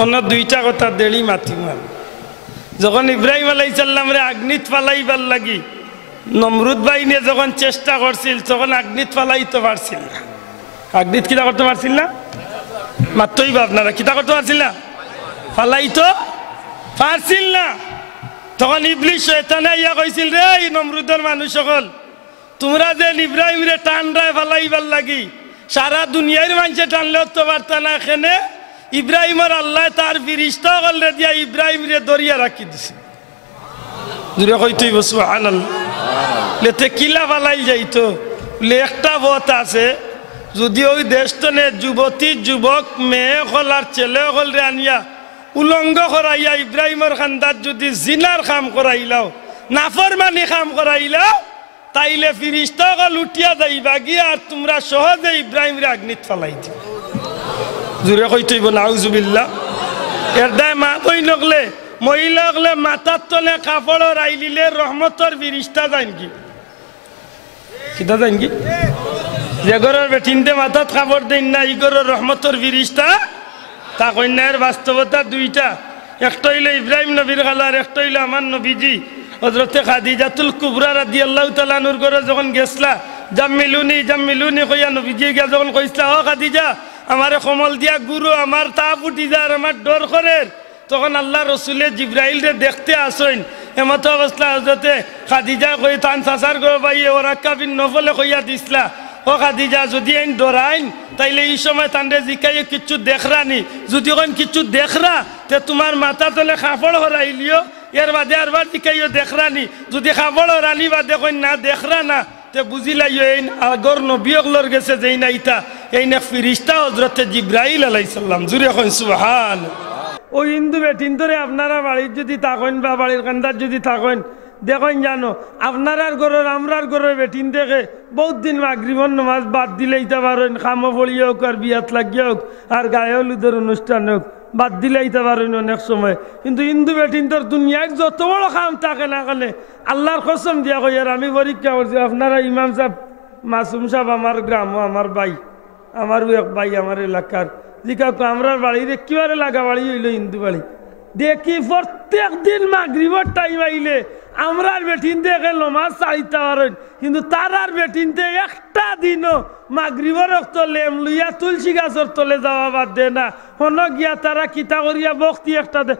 অন্য দুইটা কথা দেড়ি মাতিমান যখন ইব্রাহিম আলাইহিস সালাম রে আগ্নিত ফালাইবার লাগি নমরুদ বাহিনী যখন চেষ্টা করছিল তখন আগ্নিত ফালাইতে পারছিল না। আগ্নিত কিতা করতে পারছিল না, মাত্রই আপনারা কিতা করতে পারছিল না, ফালাইতো পারছিল না। তখন ইবলিস শয়তানে ইয়া কইছিল, রে নমরুদের মানুষ সকল, তোমরা যে ইব্রাহিম রে টান রায় ফালাইবার লাগি সারা দুনিয়ার মানুষে টানলেও তো পারতা না, এখানে ইব্রাহিমের আল্লাহ তার ফিরিস্তা করলে দিয়া ইব্রাহিম রে দরিয়া রাখি দিছে। জুড়ে কইতেই সুবহানাল্লাহ। লেতে কিলা ফালাই যাইতো, একটা বত আছে, যদি ওই দেশতনে যুবতী যুবক মেয়ে হল আর ছেলে হল রে আনিয়া উলঙ্গ করাইয়া ইব্রাহিমের খান্দার যদি জিনার কাম করাইলাও, নাফরমানি কাম করাইলাও, তাইলে ফিরিস্তা হল উঠিয়া যাইবা গিয়া আর তোমরা সহজে ইব্রাহিম রে আগ্নিত ফালাই দিও। জুড়ে কইতেইব নাউজুবিল্লাহ। এর দায় মা বই নকলে মহিলা হলে মাথার তলে কাপড় রাইলিলে রহমতর ফিরিস্তা যাইন কি কিতা যাইন কি, যে ঘরের বেটিনতে মাথাত কাপড় দেন না ই ঘরের রহমতর ফিরিস্তা তা কন্যার বাস্তবতা দুইটা, একটা হইলে ইব্রাহিম নবীর গালা আর একটা হইলে আমার নবীজি হযরতে খাদিজাতুল কুবরা রাদিয়াল্লাহু তাআলা আনহার ঘরে যখন গেছলা, জাম্মিলুনি কইয়া নবীজি গিয়া যখন কইছলা, ও খাদিজা আমারে কমল দিয়া গুরু আমার তাপ উঠি যার আমার ডর করে, তখন আল্লাহ রসুলে জিব্রাইল রে দেখতে আসেন। এমত অবস্থা হজরতে খাদিজা কই তান চাচার গো ভাই ওরা কাবিন নফলে কইয়া দিসলা, ও খাদিজা যদি আইন ডরাইন তাইলে এই সময় তান্ডে জিকাইয়ে কিচ্ছু দেখরানি, যদি কোন কিছু দেখরা তে তোমার মাথা তলে কাপড় হরাইলিও, এর বাদে আরবার জিকাইও দেখরানি, যদি কাপড় হরানি বা দেখুন না দেখরা না তে বুঝিলাই এই আগর নবীগুলোর গেছে যেই না ইতা এই না ফিরিস্তা হজরতে জিব্রাইল আলাইহিস সালাম। জুড়ে এখন সুবহান। ওই হিন্দু বেটিন ধরে আপনারা বাড়ির যদি থাকেন বা বাড়ির কান্দার যদি থাকেন দেখেন জানো আপনার ঘরের আমরার ঘরের বেটিন দেখে বহুত দিন মাগরিবর নামাজ বাদ দিলেইতে পারেন, খামো ফড়িয়ে হোক আর বিয়াত লাগিয়ে হোক আর গায়ে হলুদের অনুষ্ঠান হোক বাদ দিলেইতে পারেন অনেক সময়, কিন্তু হিন্দু বেটিন তোর দুনিয়ায় যত বড় কাম থাকে না কেন আল্লাহর কসম দিয়া কই আর আমি পরীক্ষা করছি, আপনারা ইমাম সাহেব মাসুম সাহেব আমার গ্রাম আমার ভাই আমারও এক ভাই আমার এলাকার জিকা আমরার বাড়ির একেবারে লাগা বাড়ি হইল হিন্দু বাড়ি, দেখি প্রত্যেক দিন মাগরিবর টাইম আইলে আমরার বেটিন দেখে নমাজ চাইতে পারেন, কিন্তু তার আর বেটিনতে একটা দিনও মাগরিবর রক্ত লেম লইয়া তুলসী গাছের তলে যাওয়া বাদ দে না, হন গিয়া তারা কিতা করিয়া বক্তি একটা দে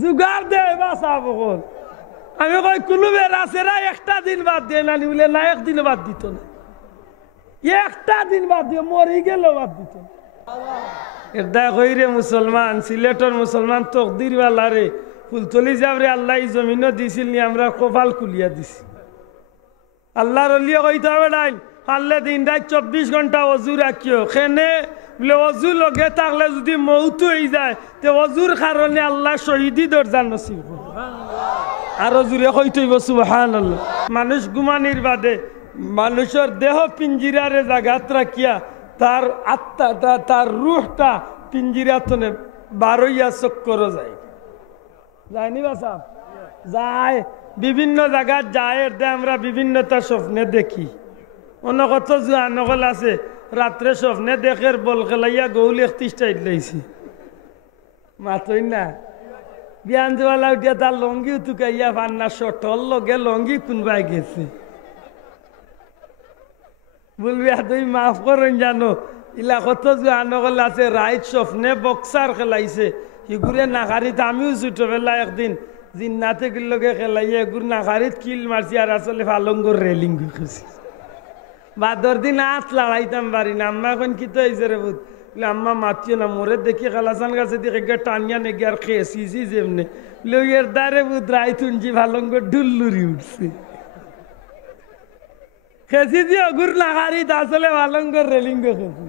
জুগার দে বাসা বকল। আমি কই কোনো বেড়াছেরা একটা দিন বাদ দে না নিবলে না, একদিনও বাদ দিত না, একটা দিন বাদ দিয়ে মরি গেল বাদ দিত। এটা কইরে মুসলমান সিলেটর মুসলমান তকদিরওয়ালা রে ফুলতলি যাবরে আল্লাহ জমিন দিছিল নি, আমরা কপাল খুলিয়া দিছি। আল্লাহর অলিয়া কইতে হবে নাই পারলে দিন রাত 24 ঘন্টা অজু রাখিও, খেনে বলে অজু লগে থাকলে যদি মৌত হয়ে যায় তে অজুর কারণে আল্লাহ শহীদি দরজা নসিব করে। আর অজুরে কইতেইব সুবহানাল্লাহ। মানুষ ঘুমানির বাদে মানুষের দেহ পিঞ্জিরারে জাগাত রাখিয়া তার আত্মা তার রুহটা পিঞ্জিরাতনে বারইয়া চক্কর যায়, যায়নি বাসা যায় বিভিন্ন জায়গায় যায়, এর আমরা বিভিন্নতা স্বপ্নে দেখি। অন্য কত নকল আছে রাত্রে স্বপ্নে দেখের বল খেলাইয়া গৌল 31টা লাইছি মাতই না বিয়ান জোয়ালা উঠিয়া তার লঙ্গি উতুকাইয়া ফান্না শটল লগে লঙ্গি কোনবাই গেছে, বলবি তুই মাফ করেন জানো ইলা কত নকল আছে রাইট স্বপ্নে বক্সার খেলাইছে এগুরে নাকারিত। আমিও ছোটবেলা একদিন জিন্নাতে লগে খেলাইয়া এগুর নাকারিত কিল মারছি আর আসলে ফালঙ্গর রেলিং গেছি, বাদর দিন হাত লড়াইতাম পারি না। আম্মা এখন কি তো হয়েছে রে বুধ, আম্মা মাতিও না মোরে দেখি খালাসান গাছে দেখে টানিয়া নেগে আর খেয়েছি যেমনি এর দ্বারে বুধ রায় তুনছি ফালঙ্গর ডুল্লুরি উঠছে, খেয়েছি দিয়ে অগুর নাকারিত আসলে ফালঙ্গর রেলিং খেয়েছি।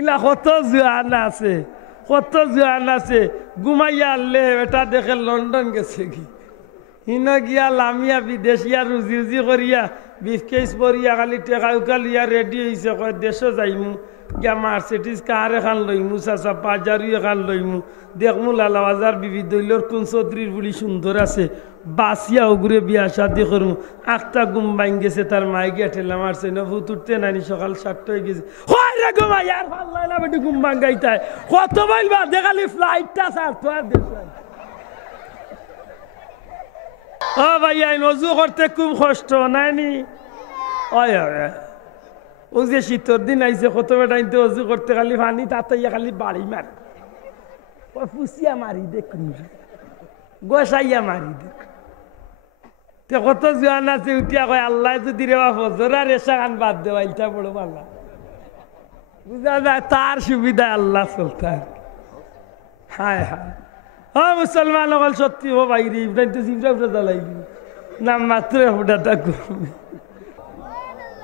ইলা কত জোয়ান আছে, কত জোয়ান আছে ঘুমাইয়া আনলে এটা দেখে লন্ডন গেছে কি হিন গিয়া লামিয়া বিদেশিয়া রুজি উজি করিয়া বিফকেস পরিয়া খালি টেকা উকালিয়া রেডি হয়েছে কয় দেশও যাইমু গিয়া মার্সিডিজ কার এখান লইমু চাচা পাজারি এখান লইমু দেখমু লালাবাজার বিবি দৈলর কোন চৌধুরীর বুড়ি সুন্দর আছে বাসিয়া ওগুরে বিয়া শাদি করমু। আখটা ঘুম বাইন গেছে তার মাই গিয়া ঠেলা মারছে না ভূত উঠতে নানি সকাল 7টা হয়ে গেছে রে ঘুমাই আর ভাল্লাই না বেটি ঘুম ভাঙ্গাইতায় কত বলবা দেখালি ফ্লাইটটা ছাড়তো আর দেশ ও ভাই আইন অজু করতে খুব কষ্ট নাইনি ওই ও যে শীতর দিন আইছে কত বেটাইতে অজু করতে খালি পানি তাতে খালি বাড়ি মারে ফুসিয়া মারি দেখুন গোসাইয়া মারি দেখ কত জোয়ান আছে উঠিয়া কয় আল্লাহ যদি রেবা ফজর আর এসা গান বাদ দেওয়া এটা বড় পাল্লা বুঝা যায় তার সুবিধা আল্লাহ চলতে হায় হায় ও মুসলমান অকল সত্যি ও বাইরে ইব্রাহিম তো চিন্তা উঠে জ্বালাইবি না মাত্র ওটাটা করবে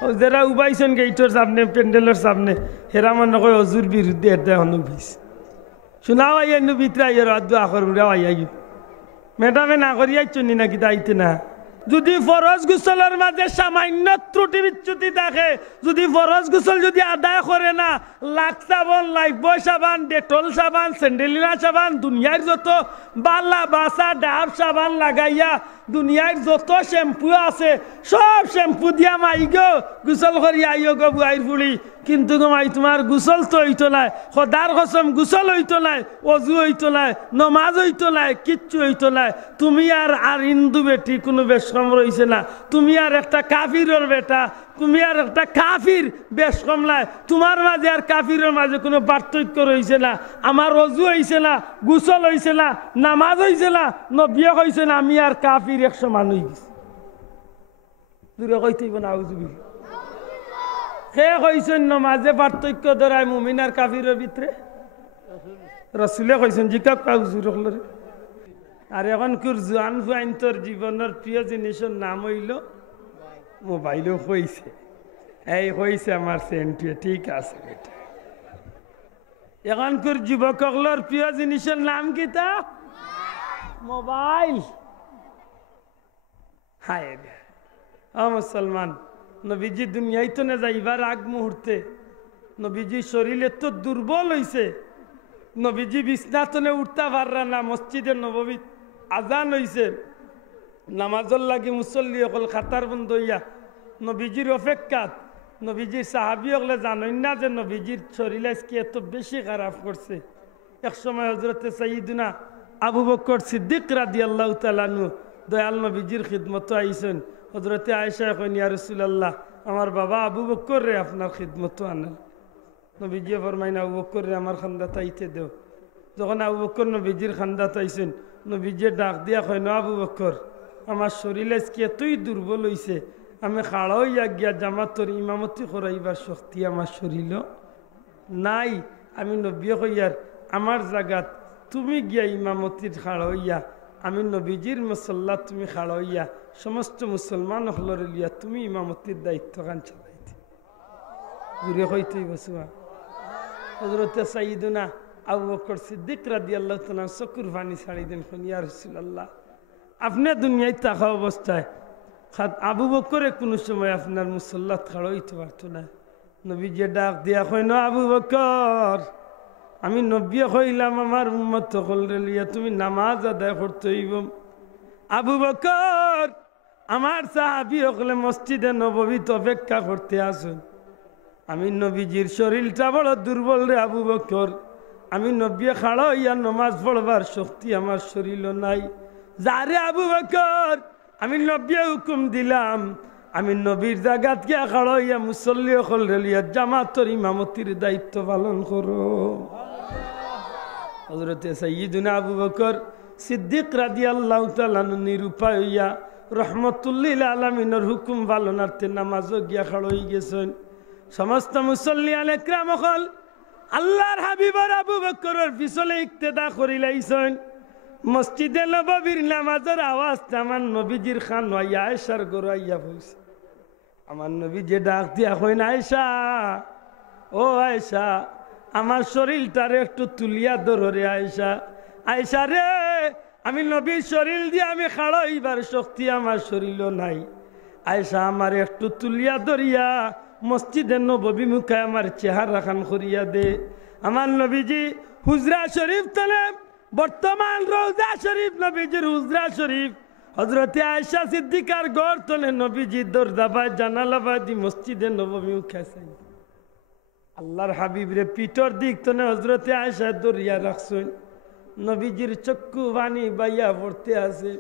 ও যারা উবাইছেন গেইটর সামনে প্যান্ডেলের সামনে হেরা মনে কয় অজুর বিরুদ্ধে এটা হনু বিষ শোনাও আইয়া ভিতরে আইয়ার দোয়া করুন রে আইয়া ম্যাডামে না করিয়াই চুনি নাকি তাইতে না যদি ফরজ গোসলের মাঝে সামান্য ত্রুটি বিচ্যুতি দেখে যদি ফরজ গোসল যদি আদায় করে না লাক্স সাবান লাইফবয় সাবান ডেটল সাবান স্যান্ডেলিনা সাবান দুনিয়ার যত বালা বাসা ডাব সাবান লাগাইয়া দুনিয়ার যত শ্যাম্পু আছে সব শ্যাম্পু দিয়া মাইগো গোসল করি আইও গো বুয়াইর ফুলি কিন্তু গোমাই তোমার গোসল তো হইতো নাই খোদার কসম গোসল হইতো নাই অজু হইতো নাই নমাজ হইতো নাই কিচ্ছু হইতো নাই তুমি আর হিন্দু বেটি কোনো বেশকম রইছে না তুমি আর একটা কাফিরের বেটা তুমি আর একটা কাফির বেশকম নাই তোমার মাঝে আর কাফিরের মাঝে কোনো পার্থক্য রইছে না আমার অজু হইছে না গোসল হইছে না নামাজ হইছে না নবিয়া হইছে না আমি আর কাফির 100 মানুষ গেছি দূরে কইতেইব না আউযুবিল কে কইছেন নমাজে পার্থক্য ধরায় মুমিন আর কাফিরের ভিতরে রাসূলে কইছেন জিকা কাউজুর হলরে আর এখন কুর জোয়ান ফুয়াইন তোর জীবনের প্রিয় জিনিসের নাম হইল মোবাইলও কইছে এই কইছে আমার সেন্টুয়ে ঠিক আছে বেটা এখন কুর যুবকগুলোর প্রিয় জিনিসের নাম কি তা মোবাইল হায় রে ও মুসলমান নবীজি দুনিয়ায় তো না যাইবার আগ মুহূর্তে নবীজি শরীরে তো দুর্বল হইছে নবীজি বিছনাতনে উঠতে পাররা না মসজিদে নববী আজান হইছে নামাজর লাগি মুসল্লি অকল খাতার বন্ধ হইয়া নবীজির অপেক্ষাত নবীজির সাহাবি হলে জানেন না যে নবীজির শরীর আজকে এত বেশি খারাপ করছে এক সময় হজরতে সাইয়্যিদুনা আবু বকর সিদ্দিক রাদিয়াল্লাহু তাআলা আনহু দয়াল নবীজির খিদমতে আইছেন হজরতে আয়েশা কইন ইয়া রাসূলুল্লাহ আমার বাবা আবু বকর রে আপনার খিদমতে আনেন নবীজি ফরমাইন আবু বকর রে আমার খান্দাত আইতে দেও যখন আবু বকর নবীজির খান্দাত আইছেন নবীজি ডাক দিয়া কইন আবু বকর আমার শরীর আজকে এতই দুর্বল হইছে আমি খাড়া হইয়া গিয়া জামাতর ইমামতি করাইবার শক্তি আমার শরীর নাই আমি নবী কইয়ার আমার জায়গাত তুমি গিয়া ইমামতির খাড়া হইয়া আমি নবীজির মুসল্লা তুমি খাড়া হইয়া সমস্ত মুসলমান হলর লিয়া তুমি ইমামতির দায়িত্ব কান চালাইতে জুড়ে হইতেই বসুয়া হযরতে সাইয়্যিদুনা আবু বকর সিদ্দিক রাদিয়াল্লাহু তাআলা চকুর পানি ছাড়ি দেন ইয়া রাসূলুল্লাহ আপনি দুনিয়ায় থাকা অবস্থায় আবু বকরে কোনো সময় আপনার মুসল্লাত খাড়া হইতে পারতো না নবীজি ডাক দিয়া কইন আবু বকর আমি নবী কইলাম আমার উম্মত সকলরে লিয়া তুমি নামাজ আদায় করতে হইব আবু বকর আমার সাহাবী হলে মসজিদে নববীতে অপেক্ষা করতে আসুন আমি নবীজির শরীরটা বড় দুর্বল রে আবু বকর আমি নবী খাড়া হইয়া নামাজ পড়বার শক্তি আমার শরীরও নাই যারে আবু বকর আমি নবী হুকুম দিলাম আমি নবীর জায়গাত গিয়া খাড়া হইয়া মুসল্লি সকলরে লিয়া জামাতের ইমামতির দায়িত্ব পালন করো হযরতে সাইয়্যিদুনা আবু বকর সিদ্দিক রাদিয়াল্লাহু তাআলা নিরুপায় হইয়া রহমতুল্লিল আলামিনের হুকুম পালনার্থে নামাজও গিয়া খাড়া হই গেছেন সমস্ত মুসল্লি আলেকরাম হল আল্লাহর হাবিবর আবু বকরের পিছনে ইক্তেদা করিলাইছেন মসজিদে নববীর নামাজের আওয়াজ আমার নবীজির খান হইয়া আয়েশার ঘর আইয়া বলছে আমার নবীজি ডাক দিয়া কইন আয়েশা ও আয়েশা আমার শরীরটারে একটু তুলিয়া ধরো রে আয়েশা আয়েশা রে আমি নবীর শরীর দিয়ে আমি খাড়া হইবার শক্তি আমার শরীরও নাই আয়েশা আমার একটু তুলিয়া ধরিয়া মসজিদে নববী মুখে আমার চেহারা খান করিয়া দে আমার নবীজি হুজরা শরীফ তলে বর্তমান রওজা শরীফ নবীজির হুজরা শরীফ হযরতে আয়েশা সিদ্দিকার ঘর তলে নবীজি দরজা বাই জানালা বাই দি মসজিদে নববী মুখে চাই আল্লাহর হাবিব রে পিঠর দিক তো হজরতে আয়েশা দরিয়া রাখছেন নবীজির চক্ষু বাণী বাইয়া পড়তে আছে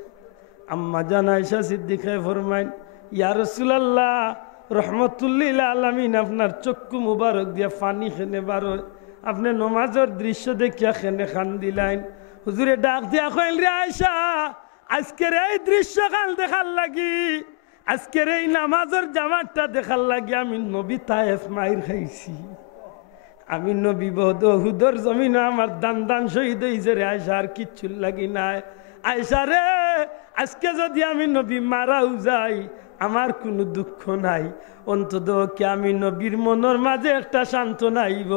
আম্মা জান আয়েশা সিদ্দিকা ফরমাইন ইয়া রাসূলুল্লাহ রহমতুল্লিল আলামিন আপনার চক্ষু মুবারক দিয়া পানি খেনে বারো আপনি নমাজের দৃশ্য দেখিয়া খেনে খান দিলাইন হুজুরে ডাক দিয়া কইল রে আয়েশা আজকের এই দৃশ্য কাল দেখার লাগি আজকের এই নামাজের জামাতটা দেখার লাগি আমি নবী তায়েফ মাইর খাইছি আমি নবী হুদর জমিন আমার দান দান শহীদ হয়েছে রে আয়েশা আর কিচ্ছু লাগি নাই আয়েশা রে আজকে যদি আমি নবী মারাও যাই আমার কোনো দুঃখ নাই অন্তত কি আমি নবীর মনের মাঝে একটা সান্ত্বনা আইব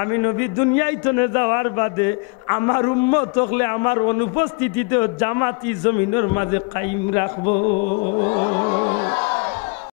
আমি নবী দুনিয়ায় তনে যাওয়ার বাদে আমার উম্মত হলে আমার অনুপস্থিতিতেও জামাতি জমিনের মাঝে কায়েম রাখবো